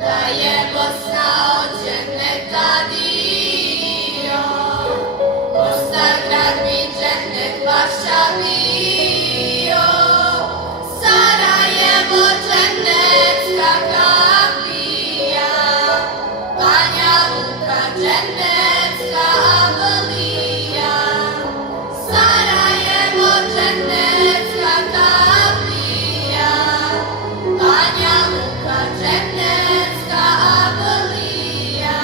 da je Bosna od dženneta dio. Mostar grad bi džennet vaša bio, Sarajevo džennetska kapija, Banja Luka džennetska avalija, Sarajevo džennetska kapija, Banja Luka džennetska avalija.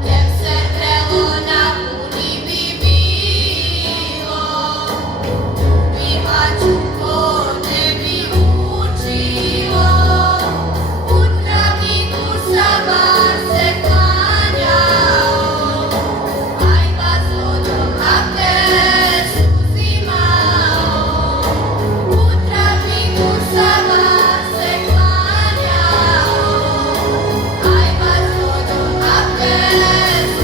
Gdje se vrelo napuni bi bilo, bivaću ko ne bi učilo, u travniku sabar se klanjao, ajva s vodom abdest uzimao, u travniku sabar se klanjao, ajva s vodom abdest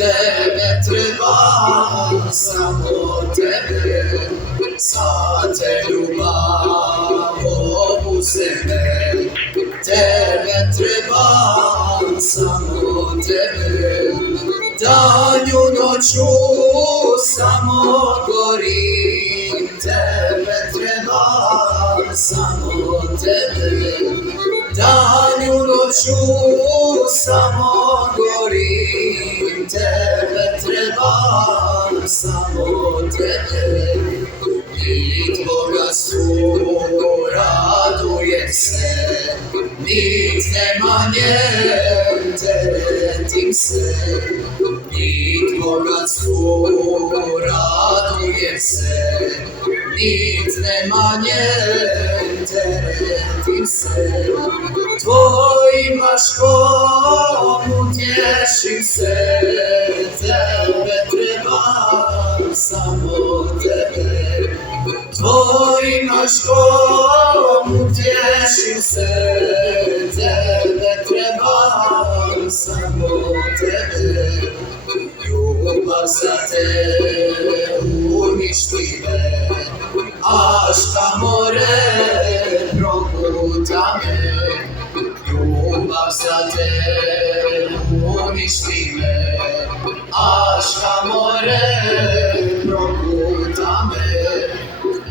tebe trebam, samo tebe, sad te ljubav ovu sebe, tebe trebam, samo tebe, danju noću samo gorim, tebe trebam, samo tebe, danju noću samo gorim, tebe trebam, samo tebe, i tvoga su radujem se, nic nema njen, teretim se, i tvoga su radujem se, nic nema njen, teretim se, tvojim maškom utješim se, tebe trebam, samo tebe, tvoj utroškom utješim se, tebe trebam, samo tebe. Ljubav za te uništi me, až ka more proguta me. Ljubav za te uništi me, až ka more proguta me.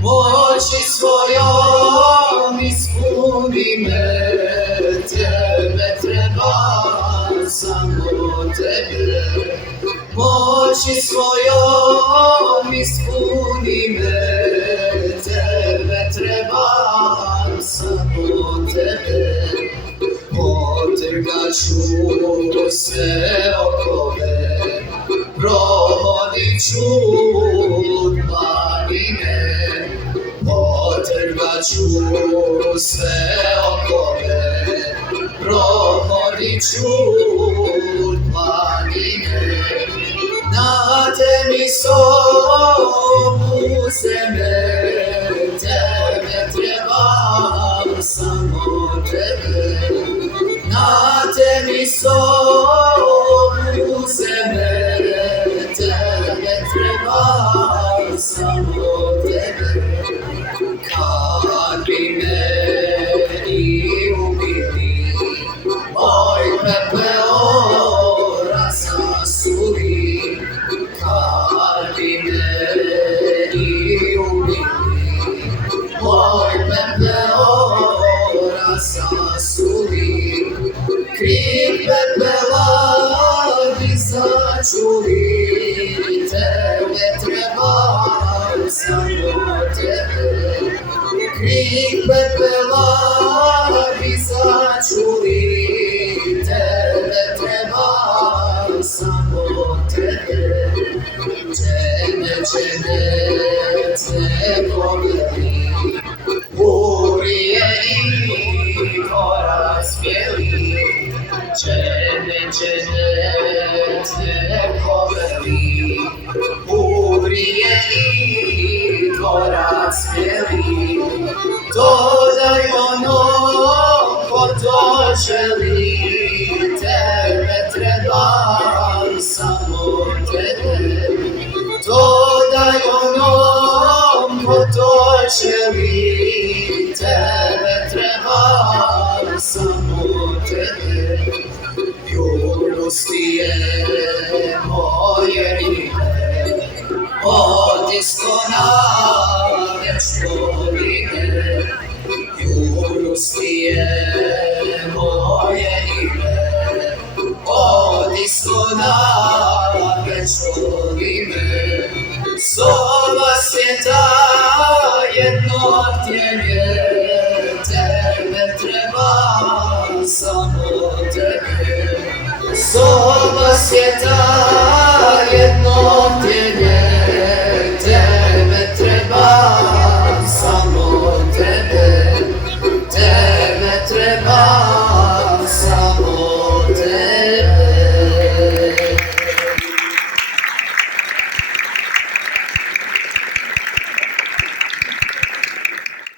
Moći svojom ispuni me, tebe trebam, samo tebe. Moći svojom ispuni me, tebe trebam, samo tebe. Potrgat ću sve okove, prohodit ću planine. Potrgat ću sve okove, prohodit ću planine. Na temisom uzeme, tebe trebam, samo tebe. Na temisom uzeme, tebe trebam, samo tebe. Kad bi me i ubili, moj pepeo razasuli. Kad bi me i ubili, moj pepeo razasuli. Krik pepela bi začuli, tebe trebam, samo tebe. Krik pepela bi začuli, tebe trebam, samo tebe. Cennet ne povjeri, burije i porazbjeli. Cennet ne povjeri, burije i porazbjeli. Dodaj ono ko to želi, tebe trebam, samo tebe. Dodaj onom ko to želi, tebe trebam, samo tebe. Junosti je moje ime, od iskona vječno ime. Junosti je moje ime, od iskona vječno ime. Soba svijeta jedno htjenje, tebe trebam, samo tebe. Soba svijeta